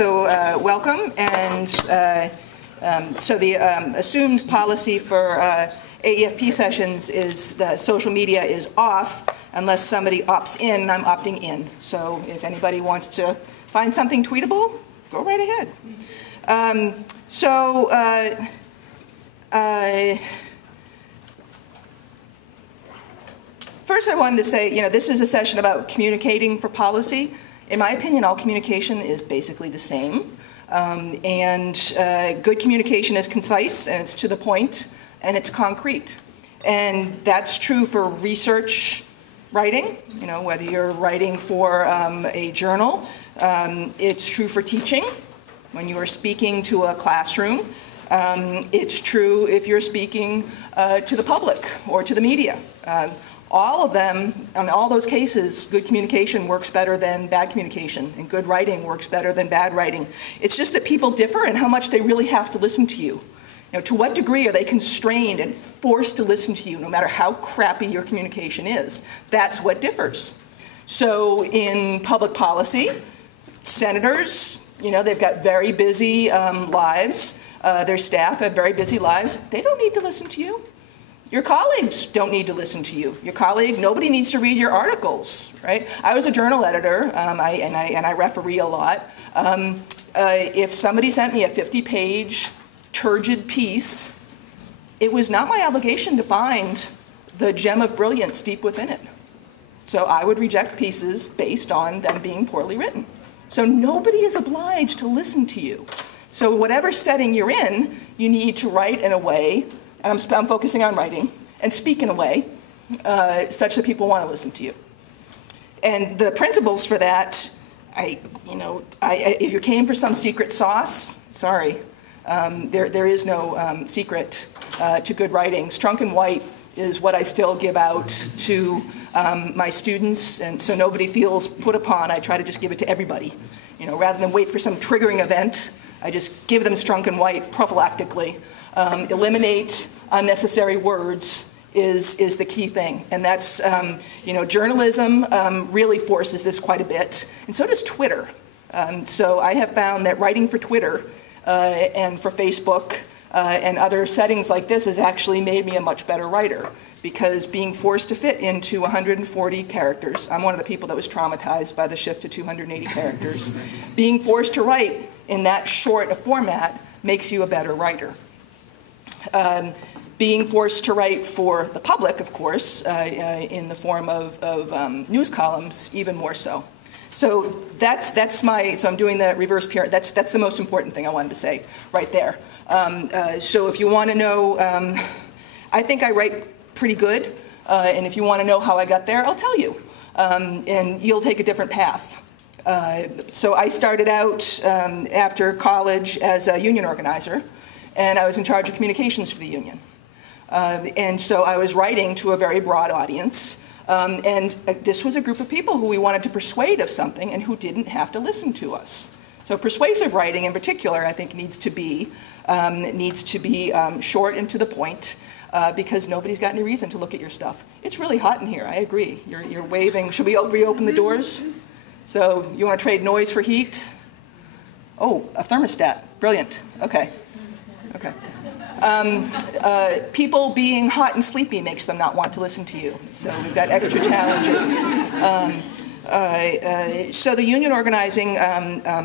Welcome. And so the assumed policy for AEFP sessions is that social media is off unless somebody opts in, and I'm opting in. So if anybody wants to find something tweetable, go right ahead. First I wanted to say, this is a session about communicating for policy. In my opinion, all communication is basically the same. Good communication is concise, and it's to the point, and it's concrete. And that's true for research writing, whether you're writing for a journal. It's true for teaching, when you are speaking to a classroom. It's true if you're speaking to the public or to the media. All of them, in all those cases, good communication works better than bad communication, and good writing works better than bad writing. It's just that people differ in how much they really have to listen to you. To what degree are they constrained and forced to listen to you, no matter how crappy your communication is? That's what differs. So in public policy, senators, they've got very busy lives. Their staff have very busy lives. They don't need to listen to you. Your colleagues don't need to listen to you. Nobody needs to read your articles, right? I was a journal editor, and I referee a lot. If somebody sent me a 50-page turgid piece, it was not my obligation to find the gem of brilliance deep within it. So I would reject pieces based on them being poorly written. So nobody is obliged to listen to you. So whatever setting you're in, you need to write in a way, and I'm focusing on writing, and speak in a way such that people want to listen to you. And the principles for that, if you came for some secret sauce, sorry, there is no secret to good writing. Strunk and white is what I still give out to my students, and so nobody feels put upon. I try to just give it to everybody. Rather than wait for some triggering event, I just give them strunk and white prophylactically. Eliminate unnecessary words is the key thing. And that's, journalism really forces this quite a bit. And so does Twitter. So I have found that writing for Twitter and for Facebook and other settings like this has actually made me a much better writer, because being forced to fit into 140 characters, I'm one of the people that was traumatized by the shift to 280 characters. Being forced to write in that short a format makes you a better writer. Being forced to write for the public, of course, in the form of news columns, even more so. So so I'm doing the reverse PR. That's the most important thing I wanted to say right there. So if you want to know, I think I write pretty good, and if you want to know how I got there, I'll tell you, and you'll take a different path. So I started out after college as a union organizer, and I was in charge of communications for the union. And so I was writing to a very broad audience. And this was a group of people who we wanted to persuade of something and who didn't have to listen to us. So persuasive writing in particular, I think, needs to be short and to the point, because nobody's got any reason to look at your stuff. It's really hot in here, I agree. You're waving. Should we reopen the doors? So you want to trade noise for heat? Oh, a thermostat. Brilliant. Okay. Okay. People being hot and sleepy makes them not want to listen to you. So we've got extra challenges. So the union organizing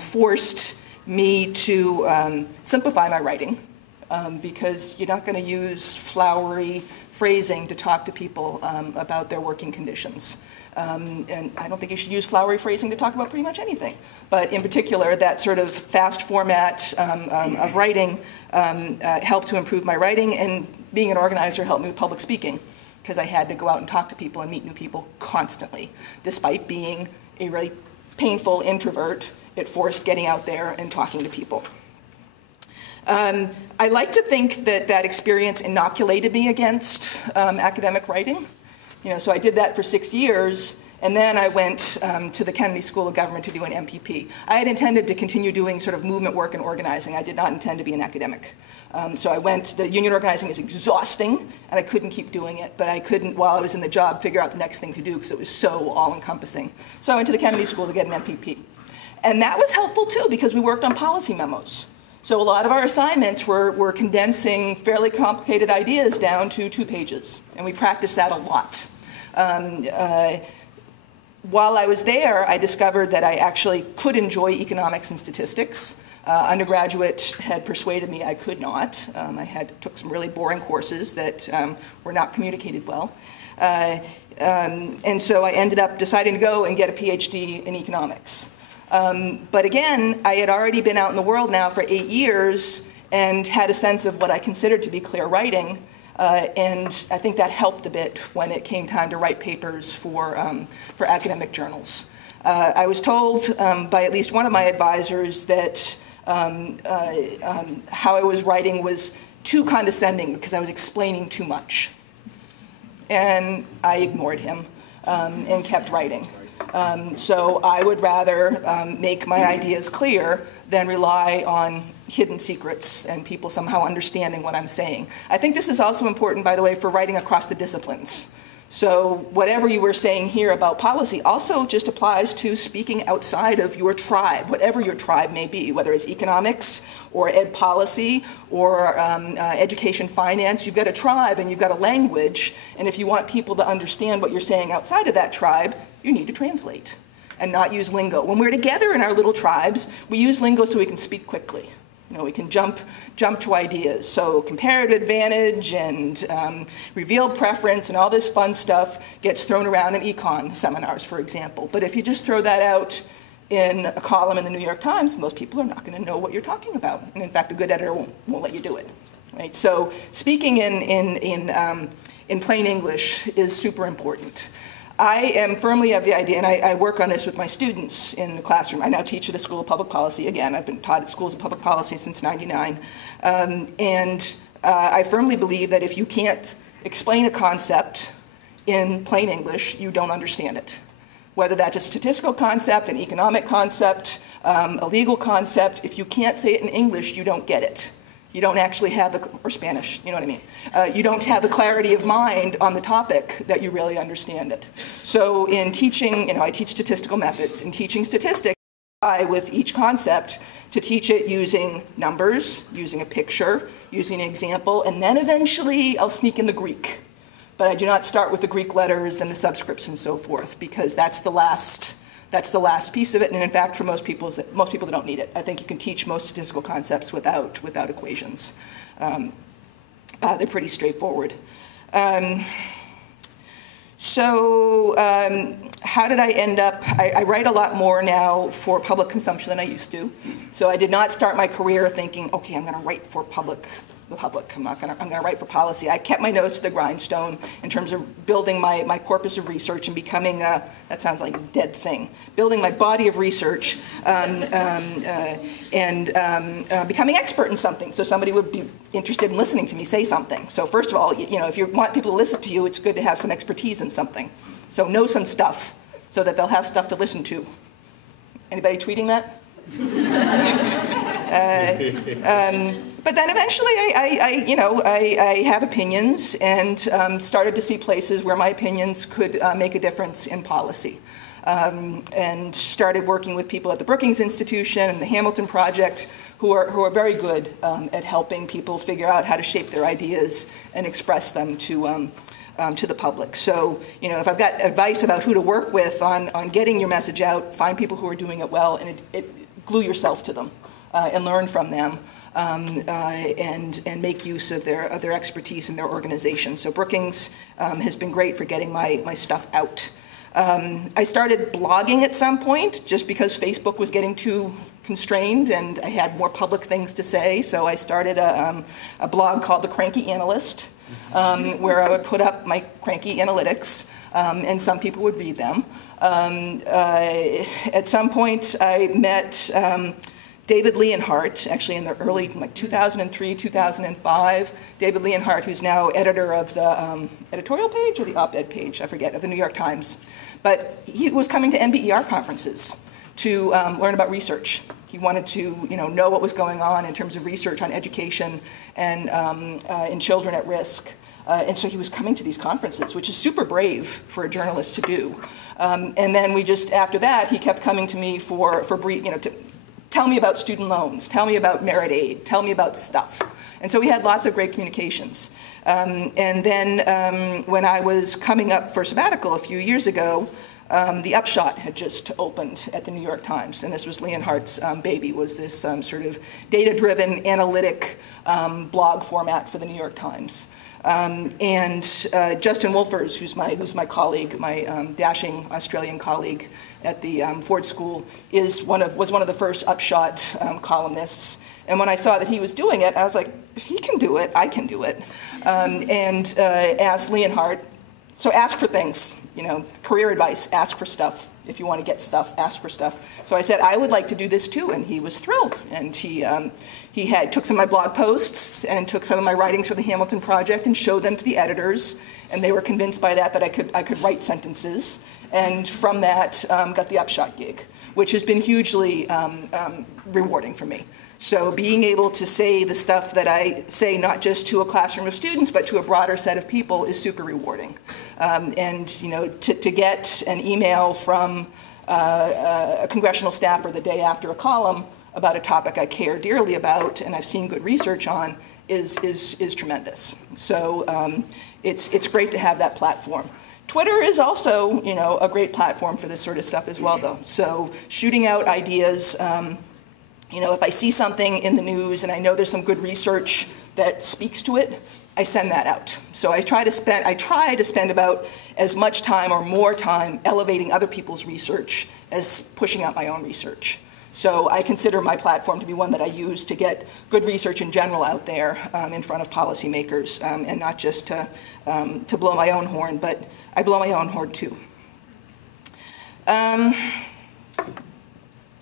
forced me to simplify my writing, because you're not going to use flowery phrasing to talk to people about their working conditions. And I don't think you should use flowery phrasing to talk about pretty much anything. But in particular, that sort of fast format of writing helped to improve my writing, and being an organizer helped me with public speaking, because I had to go out and talk to people and meet new people constantly. Despite being a really painful introvert, it forced getting out there and talking to people. I like to think that experience inoculated me against academic writing. So I did that for 6 years, and then I went to the Kennedy School of Government to do an MPP. I had intended to continue doing sort of movement work and organizing. I did not intend to be an academic. So I went, the union organizing is exhausting, and I couldn't keep doing it, but I couldn't, while I was in the job, figure out the next thing to do because it was so all-encompassing. So I went to the Kennedy School to get an MPP. And that was helpful too, because we worked on policy memos. So a lot of our assignments were condensing fairly complicated ideas down to 2 pages, and we practiced that a lot. While I was there, I discovered that I actually could enjoy economics and statistics. Undergraduate had persuaded me I could not. I took some really boring courses that were not communicated well. And so I ended up deciding to go and get a PhD in economics. But again, I had already been out in the world now for 8 years and had a sense of what I considered to be clear writing. And I think that helped a bit when it came time to write papers for academic journals. I was told by at least one of my advisors that how I was writing was too condescending because I was explaining too much. And I ignored him and kept writing. So I would rather make my ideas clear than rely on hidden secrets and people somehow understanding what I'm saying. I think this is also important, by the way, for writing across the disciplines. So whatever you were saying here about policy also just applies to speaking outside of your tribe, whatever your tribe may be, whether it's economics or ed policy or education finance. You've got a tribe and you've got a language, and if you want people to understand what you're saying outside of that tribe, you need to translate and not use lingo. When we're together in our little tribes, we use lingo so we can speak quickly. We can jump to ideas. So comparative advantage and revealed preference and all this fun stuff gets thrown around in econ seminars, for example. But if you just throw that out in a column in the New York Times, most people are not going to know what you're talking about. And in fact, a good editor won't let you do it. Right? So speaking in plain English is super important. I am firmly of the idea, and I work on this with my students in the classroom. I now teach at a school of public policy. Again, I've been taught at schools of public policy since '99. I firmly believe that if you can't explain a concept in plain English, you don't understand it. Whether that's a statistical concept, an economic concept, a legal concept, if you can't say it in English, you don't get it. You don't actually have or Spanish, you know what I mean? You don't have the clarity of mind on the topic that you really understand it. So in teaching, I teach statistical methods. In teaching statistics, I try with each concept to teach it using numbers, using a picture, using an example, and then eventually I'll sneak in the Greek. But I do not start with the Greek letters and the subscripts and so forth, because that's the last piece of it, and in fact, for most people that don't need it. I think you can teach most statistical concepts without equations. They're pretty straightforward. How did I end up? I write a lot more now for public consumption than I used to. So I did not start my career thinking, okay, I'm going to write for the public. I'm going to write for policy. I kept my nose to the grindstone in terms of building my corpus of research and becoming that sounds like a dead thing, building my body of research and becoming expert in something. So somebody would be interested in listening to me say something. So first of all, if you want people to listen to you, it's good to have some expertise in something. So know some stuff so that they'll have stuff to listen to. Anybody tweeting that? But then eventually I have opinions and started to see places where my opinions could make a difference in policy. And started working with people at the Brookings Institution and the Hamilton Project who are very good at helping people figure out how to shape their ideas and express them to the public. So, if I've got advice about who to work with on getting your message out, find people who are doing it well and glue yourself to them and learn from them and make use of their expertise in their organization. So Brookings has been great for getting my stuff out. I started blogging at some point just because Facebook was getting too constrained and I had more public things to say. So I started a blog called The Cranky Analyst, where I would put up my cranky analytics and some people would read them. At some point I met David Leonhardt, actually in the early, 2003, 2005. David Leonhardt, who's now editor of the editorial page or the op-ed page, I forget, of the New York Times. But he was coming to NBER conferences to learn about research. He wanted to know what was going on in terms of research on education and in children at risk. And so he was coming to these conferences, which is super brave for a journalist to do. And then after that, he kept coming to me for brief, to tell me about student loans, tell me about merit aid, tell me about stuff. And so we had lots of great communications. And then when I was coming up for sabbatical a few years ago, the Upshot had just opened at the New York Times, and this was Leonhardt's baby, was this sort of data-driven, analytic blog format for the New York Times. And Justin Wolfers, who's my colleague, my dashing Australian colleague at the Ford School, was one of the first Upshot columnists. And when I saw that he was doing it, I was like, if he can do it, I can do it. And asked Leonhardt, so ask for things, career advice, ask for stuff. If you want to get stuff, ask for stuff. So I said, I would like to do this too, and he was thrilled. And he took some of my blog posts and took some of my writings for the Hamilton Project and showed them to the editors, and they were convinced by that I could write sentences. And from that, got the Upshot gig, which has been hugely rewarding for me. So being able to say the stuff that I say, not just to a classroom of students, but to a broader set of people, is super rewarding. And to get an email from a congressional staffer the day after a column about a topic I care dearly about and I've seen good research on is tremendous. So it's great to have that platform. Twitter is also, a great platform for this sort of stuff as well, though. So shooting out ideas. If I see something in the news and I know there's some good research that speaks to it, I send that out. So I try to spend about as much time or more time elevating other people's research as pushing out my own research. So I consider my platform to be one that I use to get good research in general out there in front of policymakers, and not just to blow my own horn, but I blow my own horn too.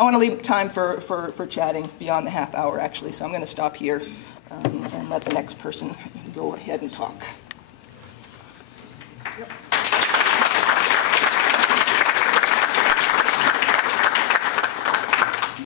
I want to leave time for chatting beyond the half hour, actually, so I'm going to stop here and let the next person go ahead and talk. Yep.